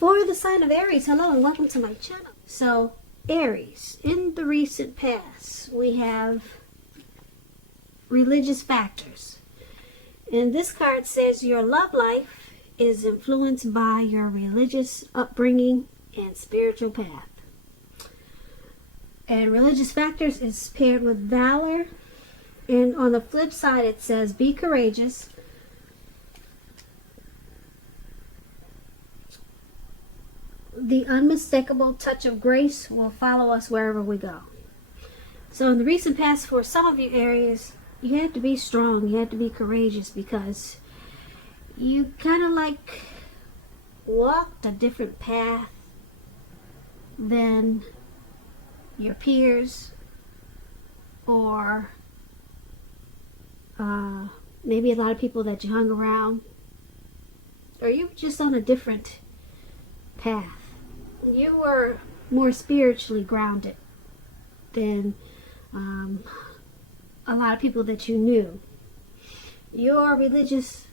For the sign of Aries, hello and welcome to my channel. So, Aries, in the recent past, we have religious factors. And this card says your love life is influenced by your religious upbringing and spiritual path. And religious factors is paired with valor. And on the flip side, it says be courageous. The unmistakable touch of grace will follow us wherever we go. So in the recent past, for some of you Aries, you had to be strong, you had to be courageous, because you kind of like walked a different path than your peers, or maybe a lot of people that you hung around, or you were just on a different path. You were more spiritually grounded than a lot of people that you knew. Your religious,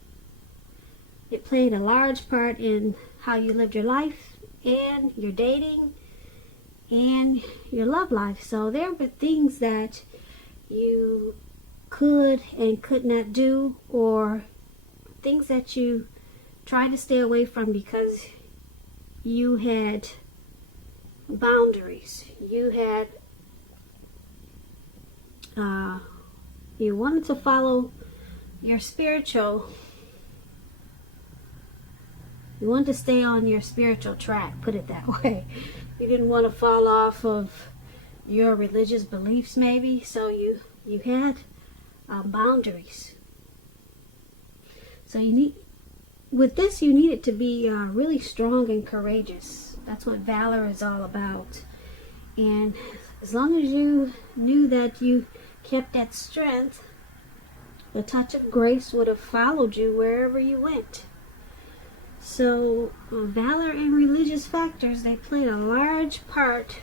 it played a large part in how you lived your life and your dating and your love life. So there were things that you could and could not do, or things that you tried to stay away from because you had boundaries. You had you wanted to follow your spiritual, you wanted to stay on your spiritual track, put it that way. You didn't want to fall off of your religious beliefs, maybe. So you had boundaries. So with this, you needed to be really strong and courageous. That's what valor is all about. And as long as you knew that you kept that strength, the touch of grace would have followed you wherever you went. So valor and religious factors, they played a large part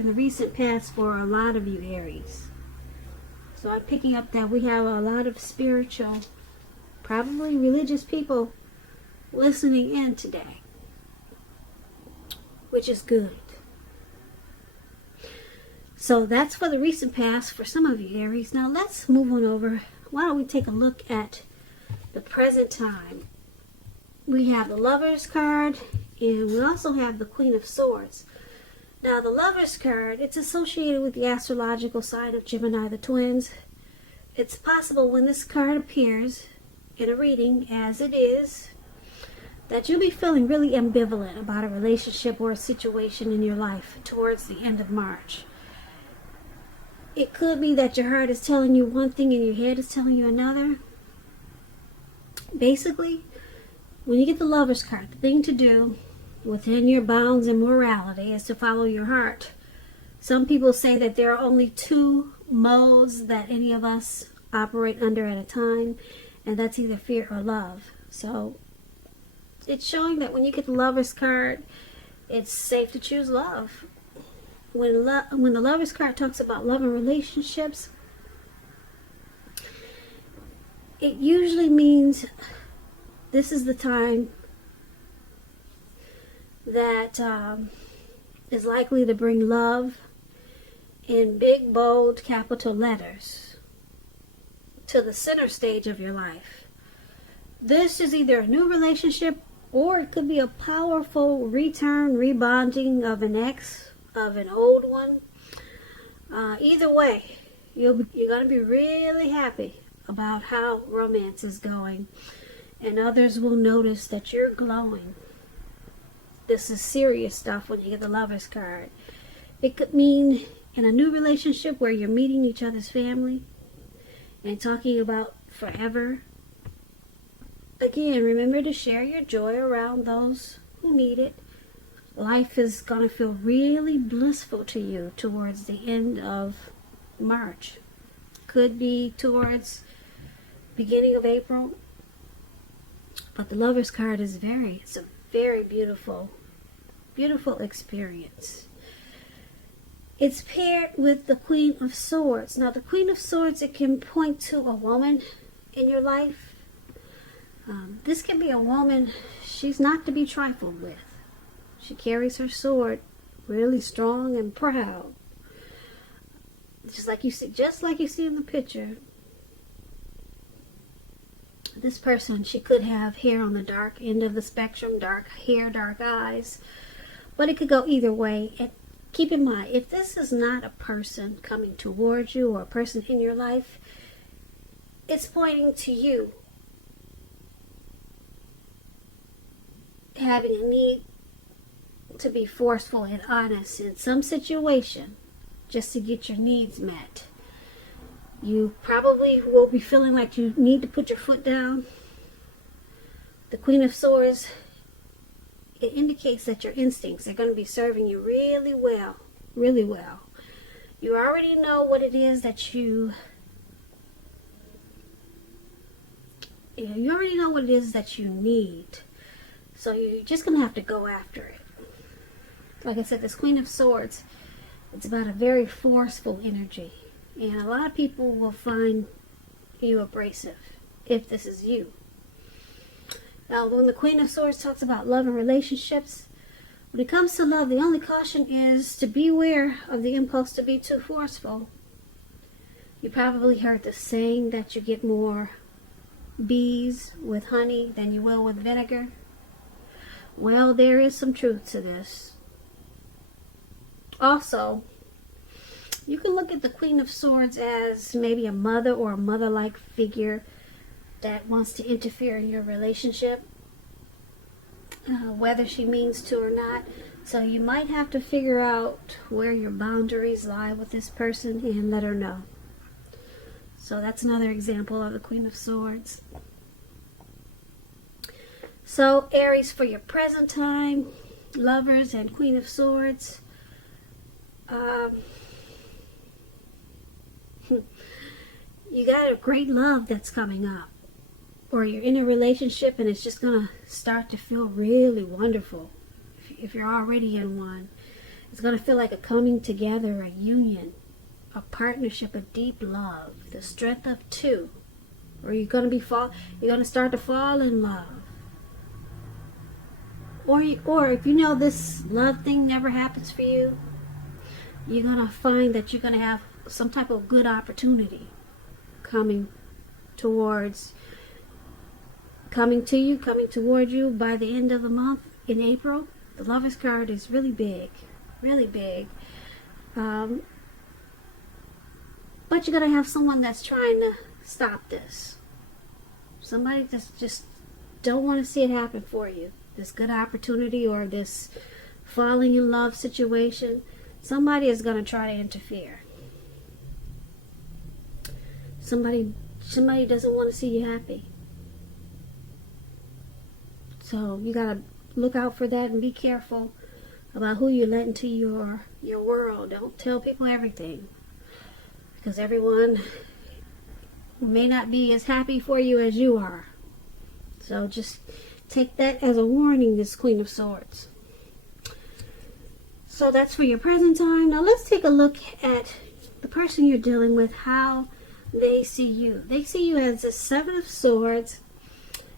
in the recent past for a lot of you Aries. So I'm picking up that we have a lot of spiritual, probably religious people listening in today, which is good. So that's for the recent past for some of you Aries. Now let's move on over. Why don't we take a look at the present time? We have the Lovers card, and we also have the Queen of Swords. Now the Lovers card, it's associated with the astrological sign of Gemini, the twins. It's possible when this card appears in a reading, as it is, that you'll be feeling really ambivalent about a relationship or a situation in your life towards the end of March. It could be that your heart is telling you one thing and your head is telling you another. Basically, when you get the Lovers card, the thing to do within your bounds and morality is to follow your heart. Some people say that there are only two modes that any of us operate under at a time, and that's either fear or love. So it's showing that when you get the Lovers card, it's safe to choose love. When the Lovers card talks about love and relationships, it usually means this is the time that is likely to bring love in big, bold, capital letters to the center stage of your life. This is either a new relationship, or it could be a powerful return, rebonding of an ex, of an old one. Either way, you're going to be really happy about how romance is going, and others will notice that you're glowing. This is serious stuff when you get the Lovers card. It could mean in a new relationship where you're meeting each other's family and talking about forever. Again, remember to share your joy around those who need it. Life is going to feel really blissful to you towards the end of March. Could be towards beginning of April. But the Lovers card is it's a very beautiful, beautiful experience. It's paired with the Queen of Swords. Now the Queen of Swords, it can point to a woman in your life. This can be a woman, she's not to be trifled with. She carries her sword really strong and proud. Just like you see in the picture. This person, she could have hair on the dark end of the spectrum, dark hair, dark eyes, but it could go either way. And keep in mind, if this is not a person coming towards you or a person in your life, it's pointing to you having a need to be forceful and honest in some situation just to get your needs met. You probably will be feeling like you need to put your foot down. The Queen of Swords, it indicates that your instincts are going to be serving you really well, really well. You already know what it is that you already know what it is that you need. So you're just going to have to go after it. Like I said, this Queen of Swords, it's about a very forceful energy. And a lot of people will find you abrasive if this is you. Now, when the Queen of Swords talks about love and relationships, when it comes to love, the only caution is to beware of the impulse to be too forceful. You probably heard the saying that you get more bees with honey than you will with vinegar. Well, there is some truth to this. Also, you can look at the Queen of Swords as maybe a mother or a mother-like figure that wants to interfere in your relationship, whether she means to or not. So you might have to figure out where your boundaries lie with this person and let her know. So that's another example of the Queen of Swords. So Aries, for your present time, lovers and Queen of Swords, you got a great love that's coming up, or you're in a relationship and it's just gonna start to feel really wonderful. If you're already in one, it's gonna feel like a coming together, a union, a partnership, a deep love, the strength of two. Or you're gonna start to fall in love. Or if you know this love thing never happens for you, you're gonna find that you're gonna have some type of good opportunity coming toward you by the end of the month in April. The Lover's card is really big, really big. But you're gonna have someone that's trying to stop this. Somebody that's just don't want to see it happen for you. This good opportunity or this falling in love situation. Somebody is gonna try to interfere. Somebody doesn't want to see you happy. So you gotta look out for that and be careful about who you let into your world. Don't tell people everything, because everyone may not be as happy for you as you are. So just take that as a warning, this Queen of Swords. So that's for your present time. Now let's take a look at the person you're dealing with, how they see you. They see you as a Seven of Swords,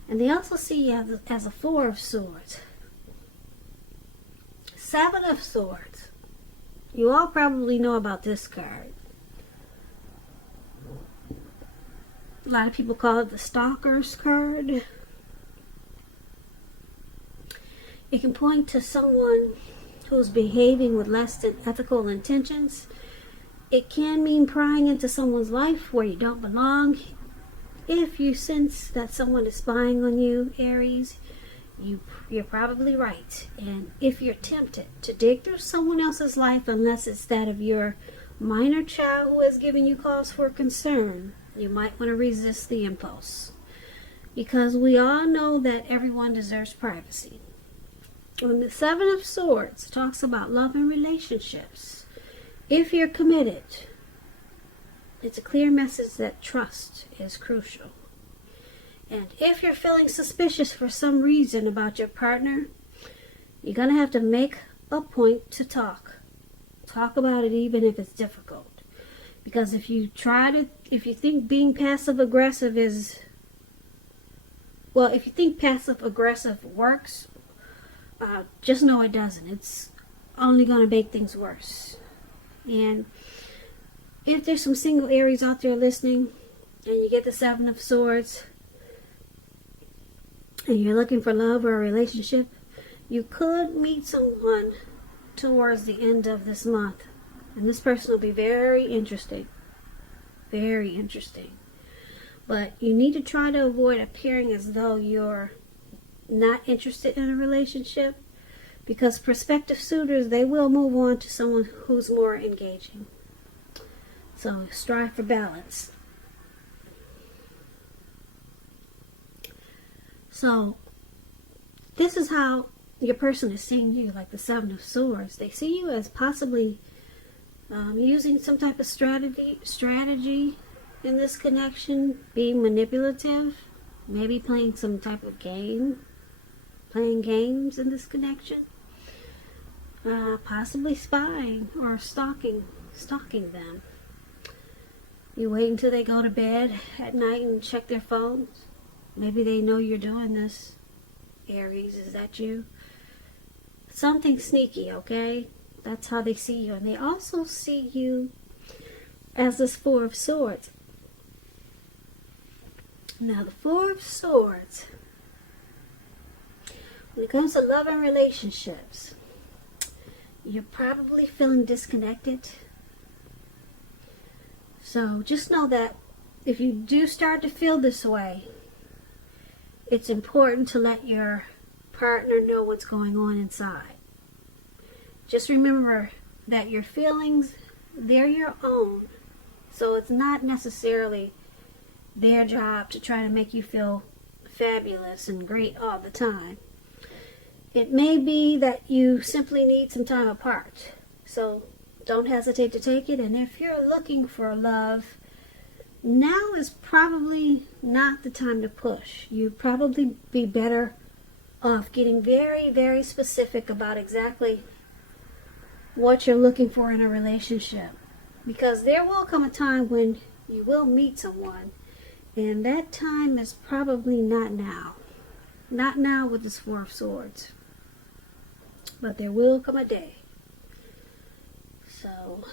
and they also see you as a Four of Swords. Seven of Swords. You all probably know about this card. A lot of people call it the Stalker's card. It can point to someone who's behaving with less than ethical intentions. It can mean prying into someone's life where you don't belong. If you sense that someone is spying on you, Aries, you're probably right. And if you're tempted to dig through someone else's life, unless it's that of your minor child who has given you cause for concern, you might want to resist the impulse. Because we all know that everyone deserves privacy. When the Seven of Swords talks about love and relationships, if you're committed, it's a clear message that trust is crucial. And if you're feeling suspicious for some reason about your partner, you're going to have to make a point to talk. Talk about it even if it's difficult. Because if you think being passive aggressive works, just know it doesn't. It's only going to make things worse. And if there's some single Aries out there listening, and you get the Seven of Swords, and you're looking for love or a relationship, you could meet someone towards the end of this month. And this person will be very interesting. Very interesting. But you need to try to avoid appearing as though you're not interested in a relationship, because prospective suitors, they will move on to someone who's more engaging. So strive for balance. So this is how your person is seeing you, like the Seven of Swords. They see you as possibly using some type of strategy in this connection, being manipulative, maybe playing some type of game, playing games in this connection, possibly spying or stalking them. You wait until they go to bed at night and check their phones. Maybe they know you're doing this. Aries, is that you? Something sneaky, okay? That's how they see you. And they also see you as this Four of Swords. Now, the Four of Swords, when it comes to love and relationships, you're probably feeling disconnected. So just know that if you do start to feel this way, it's important to let your partner know what's going on inside. Just remember that your feelings, they're your own. So it's not necessarily their job to try to make you feel fabulous and great all the time. It may be that you simply need some time apart. So don't hesitate to take it. And if you're looking for love, now is probably not the time to push. You'd probably be better off getting very, very specific about exactly what you're looking for in a relationship. Because there will come a time when you will meet someone, and that time is probably not now. Not now with this Four of Swords. But there will come a day. So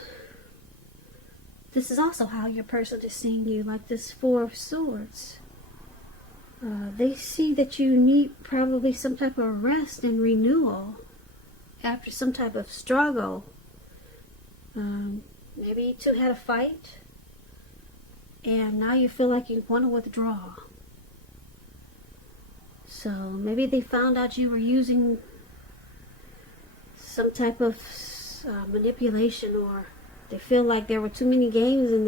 this is also how your person is seeing you, like this Four of Swords. They see that you need probably some type of rest and renewal after some type of struggle. Maybe you two had a fight, and now you feel like you want to withdraw. So maybe they found out you were using some type of manipulation, or they feel like there were too many games in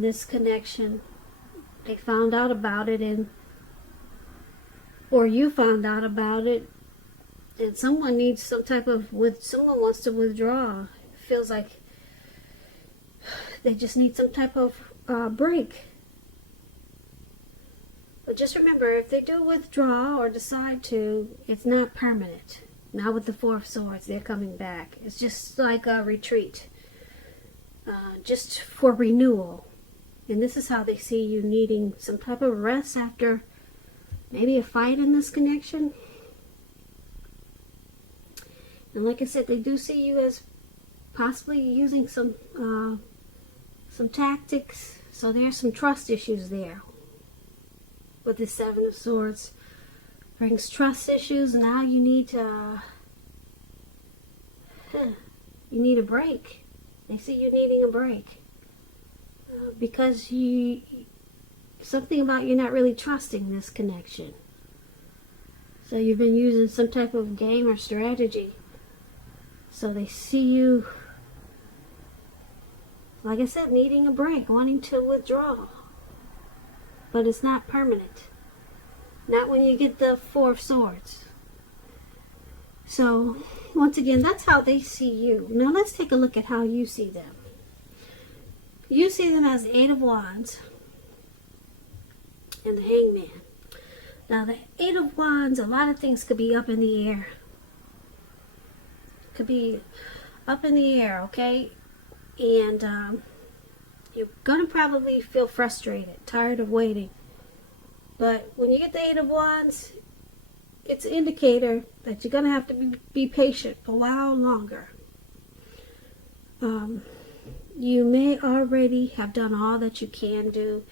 this connection. They found out about it, or you found out about it, and someone needs some type of someone wants to withdraw. It feels like they just need some type of break. But just remember, if they do withdraw or decide to, it's not permanent. Not with the Four of Swords. They're coming back. It's just like a retreat. Just for renewal. And this is how they see you needing some type of rest after maybe a fight in this connection. And like I said, they do see you as possibly using some tactics. So there's some trust issues there. With the Seven of Swords. Brings trust issues. Now you need to you need a break. They see you needing a break because something about you're not really trusting this connection. So you've been using some type of game or strategy. So they see you, like I said, needing a break, wanting to withdraw. But it's not permanent. Not when you get the Four of Swords. So, once again, that's how they see you. Now let's take a look at how you see them. You see them as the Eight of Wands and the Hangman. Now the Eight of Wands, a lot of things could be up in the air. Could be up in the air, okay? And you're going to probably feel frustrated, tired of waiting. But when you get the Eight of Wands, it's an indicator that you're going to have to be patient a while longer. You may already have done all that you can do.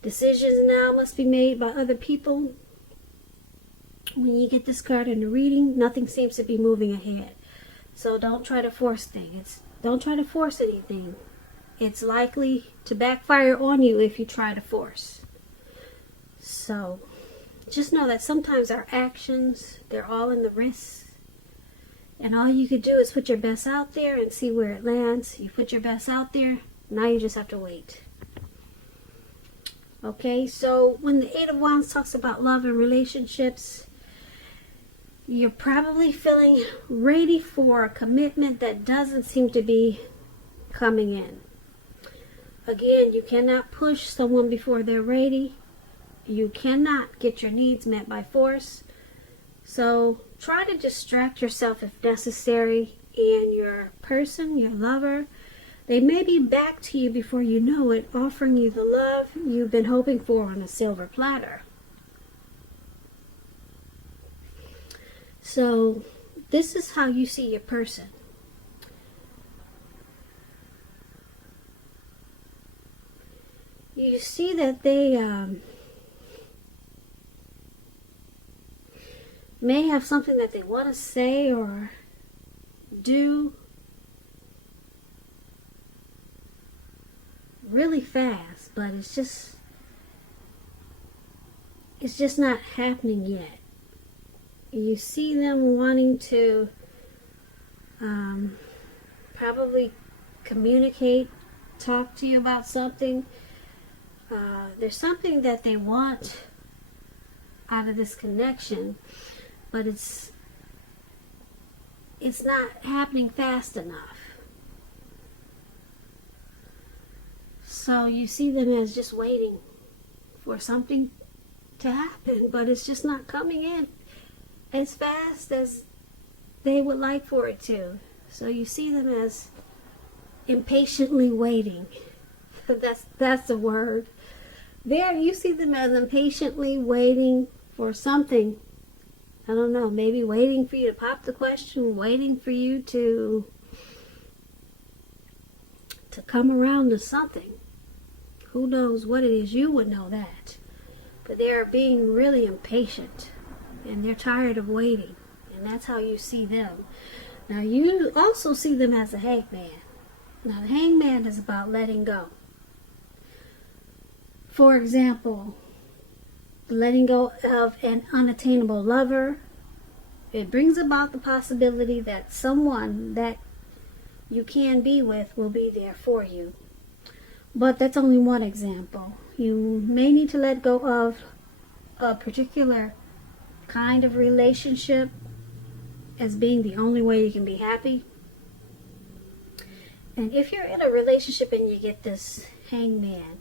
Decisions now must be made by other people. When you get this card in the reading, nothing seems to be moving ahead. So don't try to force things. Don't try to force anything. It's likely to backfire on you if you try to force. So just know that sometimes our actions, they're all in the wrists. And all you could do is put your best out there and see where it lands. You put your best out there, now you just have to wait. Okay, so when the Eight of Wands talks about love and relationships, you're probably feeling ready for a commitment that doesn't seem to be coming in. Again, you cannot push someone before they're ready. You cannot get your needs met by force. So try to distract yourself if necessary, and your person, your lover, they may be back to you before you know it, offering you the love you've been hoping for on a silver platter. So this is how you see your person. You see that they may have something that they want to say or do really fast, but it's just not happening yet. You see them wanting to probably communicate, talk to you about something. There's something that they want out of this connection, but it's not happening fast enough. So you see them as just waiting for something to happen, but it's just not coming in as fast as they would like for it to. So you see them as impatiently waiting. That's the word. There, you see them as impatiently waiting for something. I don't know, maybe waiting for you to pop the question, waiting for you to come around to something. Who knows what it is? You would know that. But they're being really impatient, and they're tired of waiting. And that's how you see them. Now, you also see them as a hangman. Now, the hangman is about letting go. For example, letting go of an unattainable lover. It brings about the possibility that someone that you can be with will be there for you. But that's only one example. You may need to let go of a particular kind of relationship as being the only way you can be happy. And if you're in a relationship and you get this hangman,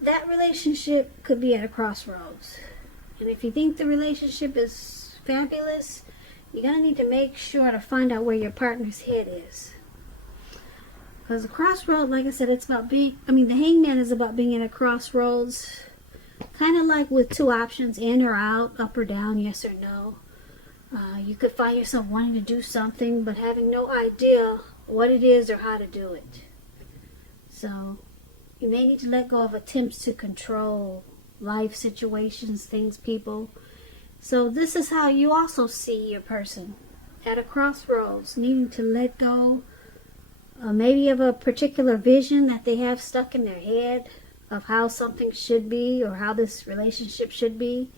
that relationship could be at a crossroads. And if you think the relationship is fabulous, you're going to need to make sure to find out where your partner's head is. Because the crossroad, like I said, the hangman is about being at a crossroads. Kind of like with two options, in or out, up or down, yes or no. You could find yourself wanting to do something, but having no idea what it is or how to do it. So you may need to let go of attempts to control life situations, things, people. So this is how you also see your person. At a crossroads, needing to let go maybe of a particular vision that they have stuck in their head of how something should be or how this relationship should be.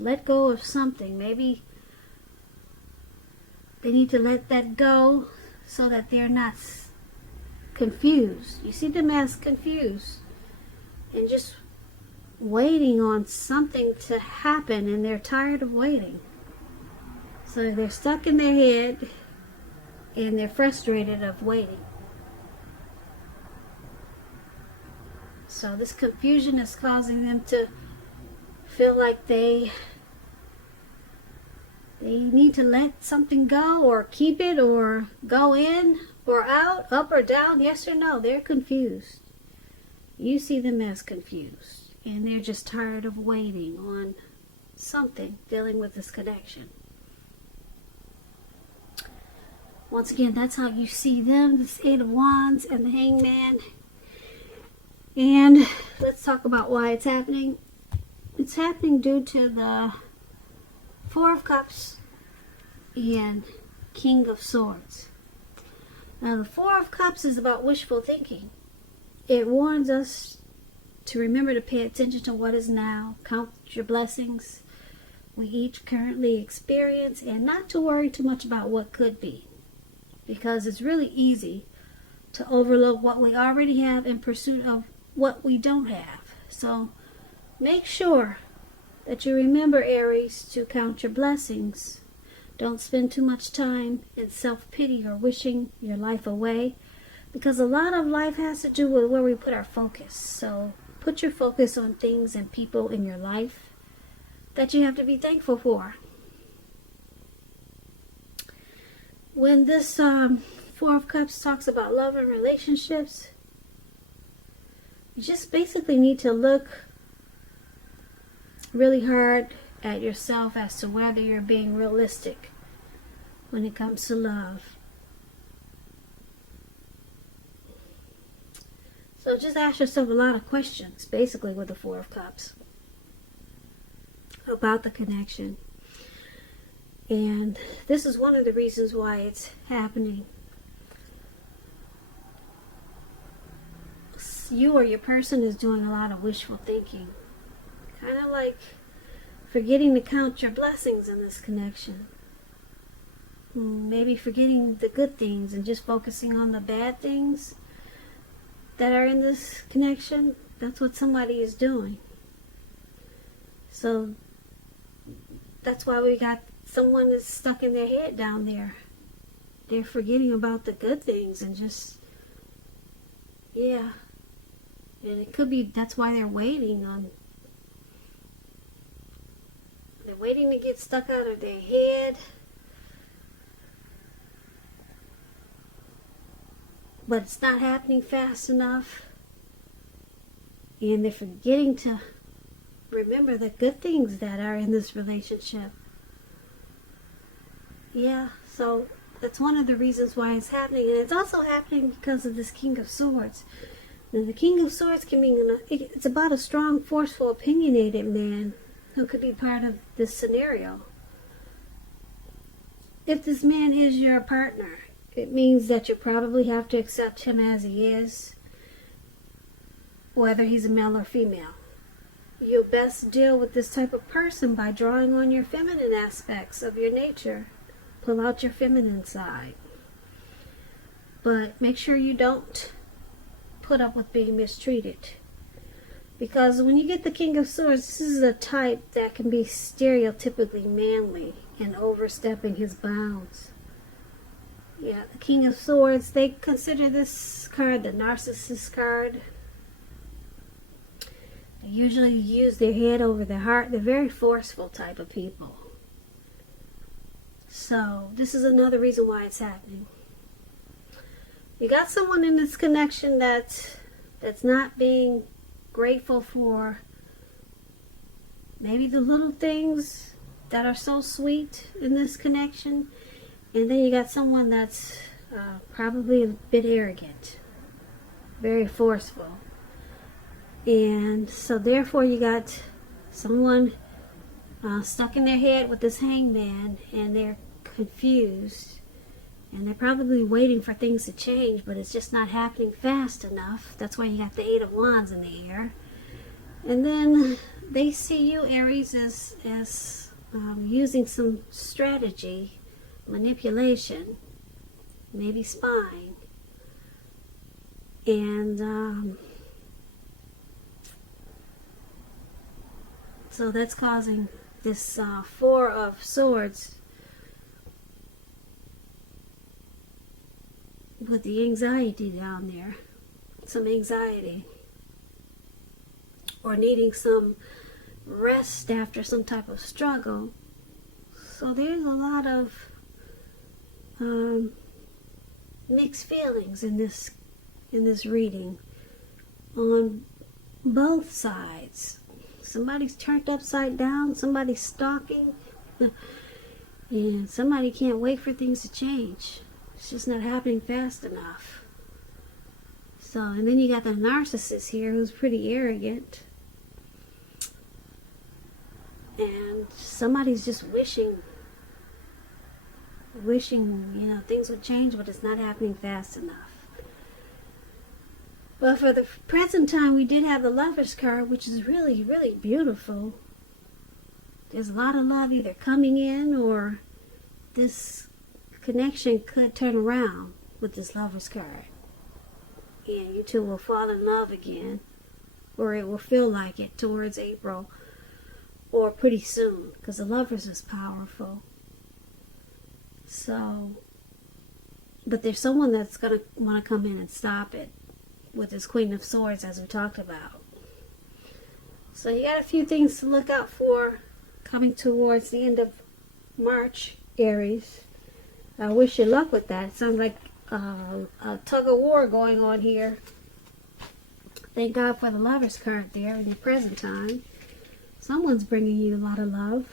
Let go of something. Maybe they need to let that go so that they're not confused. You see them as confused and just waiting on something to happen, and they're tired of waiting. So they're stuck in their head and they're frustrated of waiting. So this confusion is causing them to feel like they need to let something go, or keep it, or go in or out, up or down, yes or no. They're confused. You see them as confused. and they're just tired of waiting on something dealing with this connection. Once again, that's how you see them, this Eight of Wands and the Hangman. And let's talk about why it's happening. It's happening due to the Four of Cups and King of Swords. Now, the Four of Cups is about wishful thinking. It warns us to remember to pay attention to what is now, count your blessings we each currently experience, and not to worry too much about what could be. Because it's really easy to overlook what we already have in pursuit of what we don't have. So make sure that you remember, Aries, to count your blessings. Don't spend too much time in self-pity or wishing your life away, because a lot of life has to do with where we put our focus. So put your focus on things and people in your life that you have to be thankful for. When this Four of Cups talks about love and relationships, you just basically need to look really hard at yourself as to whether you're being realistic when it comes to love. So just ask yourself a lot of questions, basically, with the Four of Cups about the connection. And this is one of the reasons why it's happening. You or your person is doing a lot of wishful thinking. Kind of like forgetting to count your blessings in this connection. Maybe forgetting the good things and just focusing on the bad things that are in this connection. That's what somebody is doing. So that's why we got someone that's stuck in their head down there. They're forgetting about the good things and just, yeah. And it could be that's why they're waiting to get stuck out of their head. But it's not happening fast enough. And they're forgetting to remember the good things that are in this relationship. Yeah, so that's one of the reasons why it's happening. And it's also happening because of this King of Swords. Now, the King of Swords can mean, it's about a strong, forceful, opinionated man who could be part of this scenario. If this man is your partner, it means that you probably have to accept him as he is, whether he's a male or female. You'll best deal with this type of person by drawing on your feminine aspects of your nature. Pull out your feminine side. But make sure you don't put up with being mistreated. Because when you get the King of Swords, this is a type that can be stereotypically manly and overstepping his bounds. Yeah, the King of Swords, they consider this card the narcissist card. They usually use their head over their heart. They're very forceful type of people. So, this is another reason why it's happening. You got someone in this connection that's not being grateful for maybe the little things that are so sweet in this connection. And then you got someone that's probably a bit arrogant, very forceful. And so therefore you got someone stuck in their head with this Hangman, and they're confused. And they're probably waiting for things to change, but it's just not happening fast enough. That's why you got the Eight of Wands in the air. And then they see you, Aries, as using some strategy, manipulation, maybe spying. And so that's causing this Four of Swords with the anxiety down there. Some anxiety. Or needing some rest after some type of struggle. So there's a lot of mixed feelings in this reading on both sides. Somebody's turned upside down, somebody's stalking, and somebody can't wait for things to change. It's just not happening fast enough. So, and then you got the narcissist here who's pretty arrogant. And somebody's just wishing, things would change, but it's not happening fast enough. But for the present time, we did have the Lover's card, which is really, really beautiful. There's a lot of love either coming in, or this connection could turn around with this Lover's card. And you two will fall in love again, or it will feel like it towards April, or pretty soon, because the Lovers is powerful. So, but there's someone that's going to want to come in and stop it with this Queen of Swords, as we talked about. So you got a few things to look out for coming towards the end of March, Aries. I wish you luck with that. It sounds like a tug of war going on here. Thank God for the Lover's card there in the present time. Someone's bringing you a lot of love.